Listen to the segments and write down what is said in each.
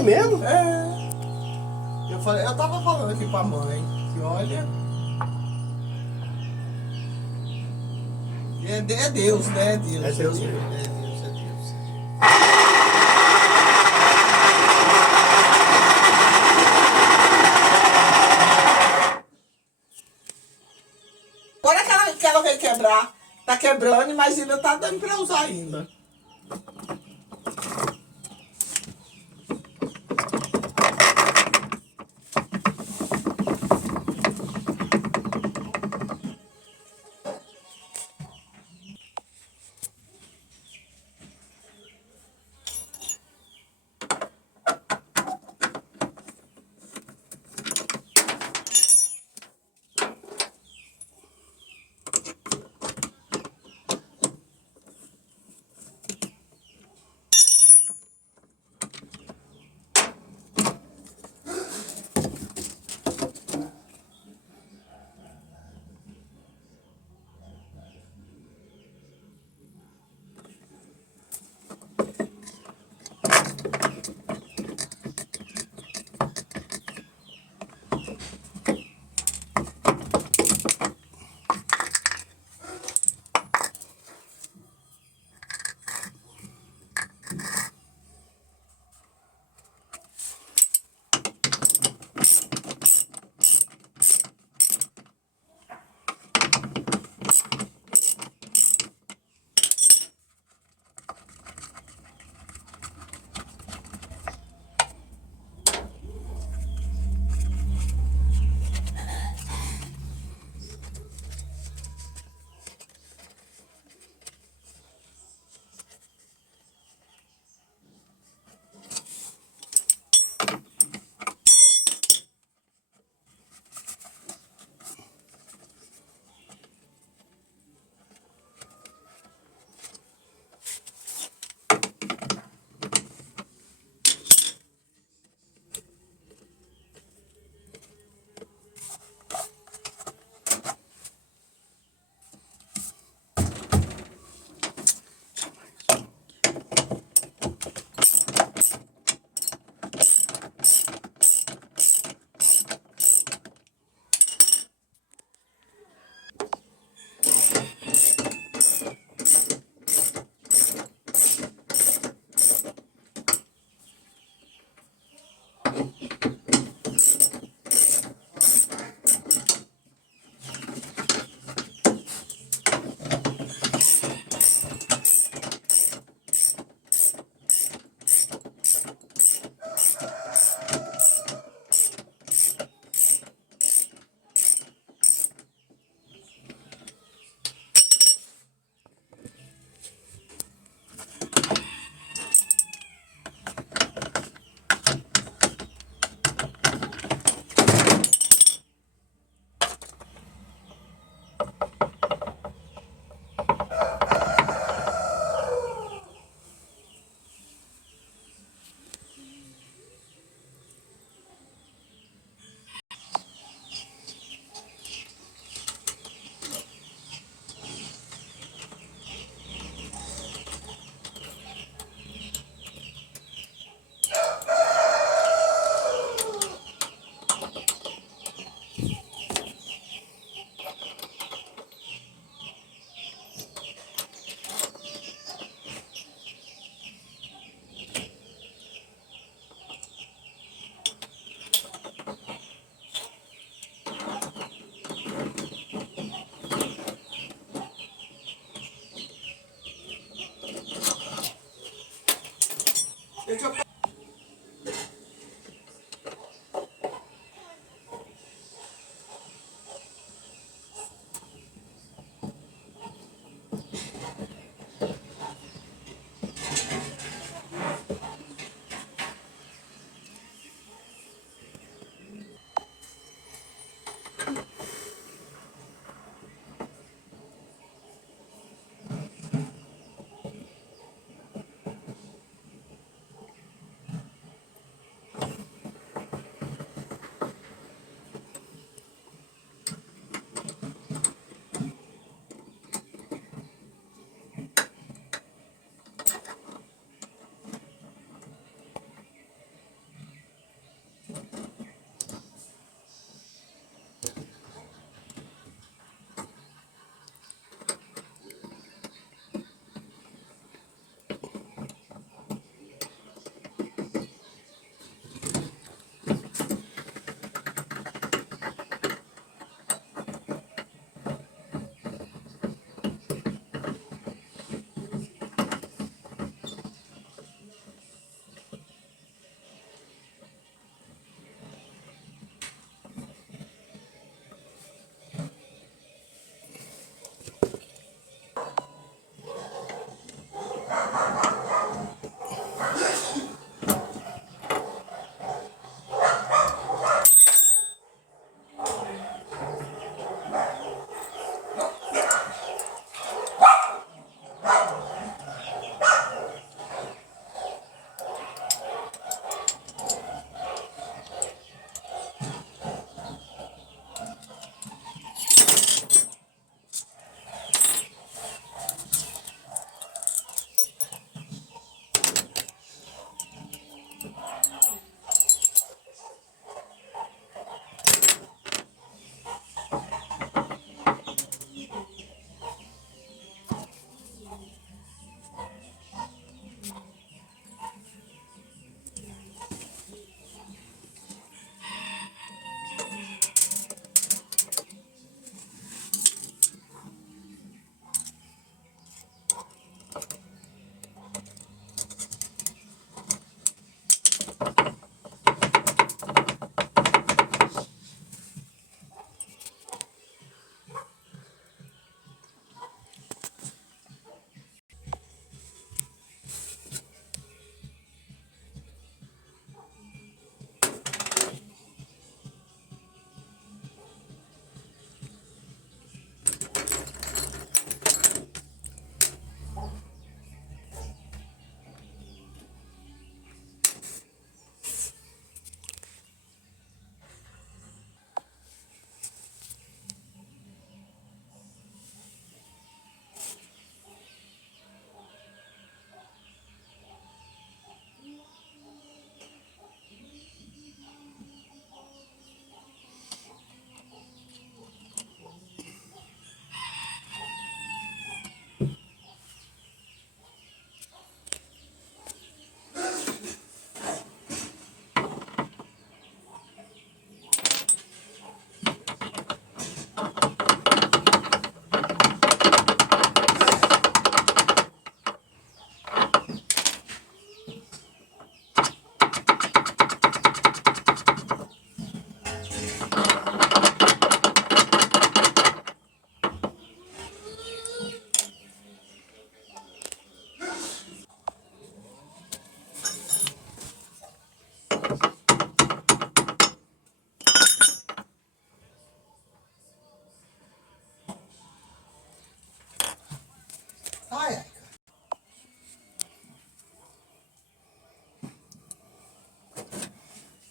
É mesmo? É. Eu tava falando aqui pra mãe, que olha. É Deus, né? É Deus. É Deus mesmo. É Deus, é Deus. Agora que ela veio quebrar, tá quebrando, mas ainda tá dando pra usar ainda.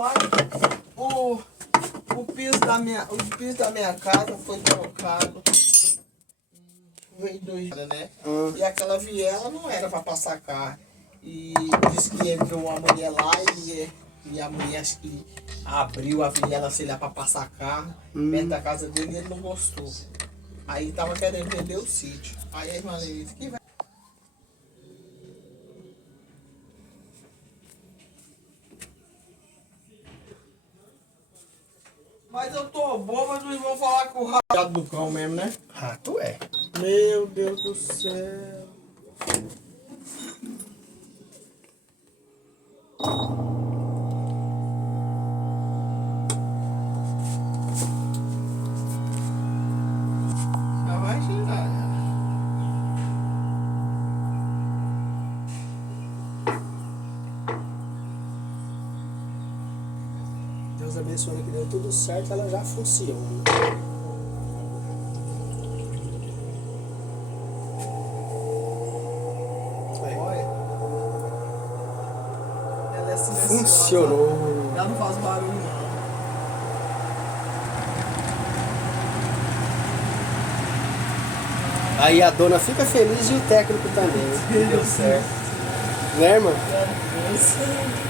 Mas o piso da minha casa foi trocado. Veio dois, né? E aquela viela não era pra passar carne. E disse que entrou uma mulher lá e a mulher acho que abriu a viela, sei lá, pra passar carne perto da casa dele e ele não gostou. Aí tava querendo vender o sítio. Aí a irmã dele disse que vai. Mas eu tô bobo, mas não vão falar com o rato do cão mesmo, né? Rato é. Meu Deus do céu. Já vai chegar, né? Deus abençoe que deu tudo certo, ela já funciona. Olha. Ela é silenciosa. Funcionou. Ela não faz barulho, não. Aí a dona fica feliz e o técnico também. Deu certo. Né, irmã? Meu Deus.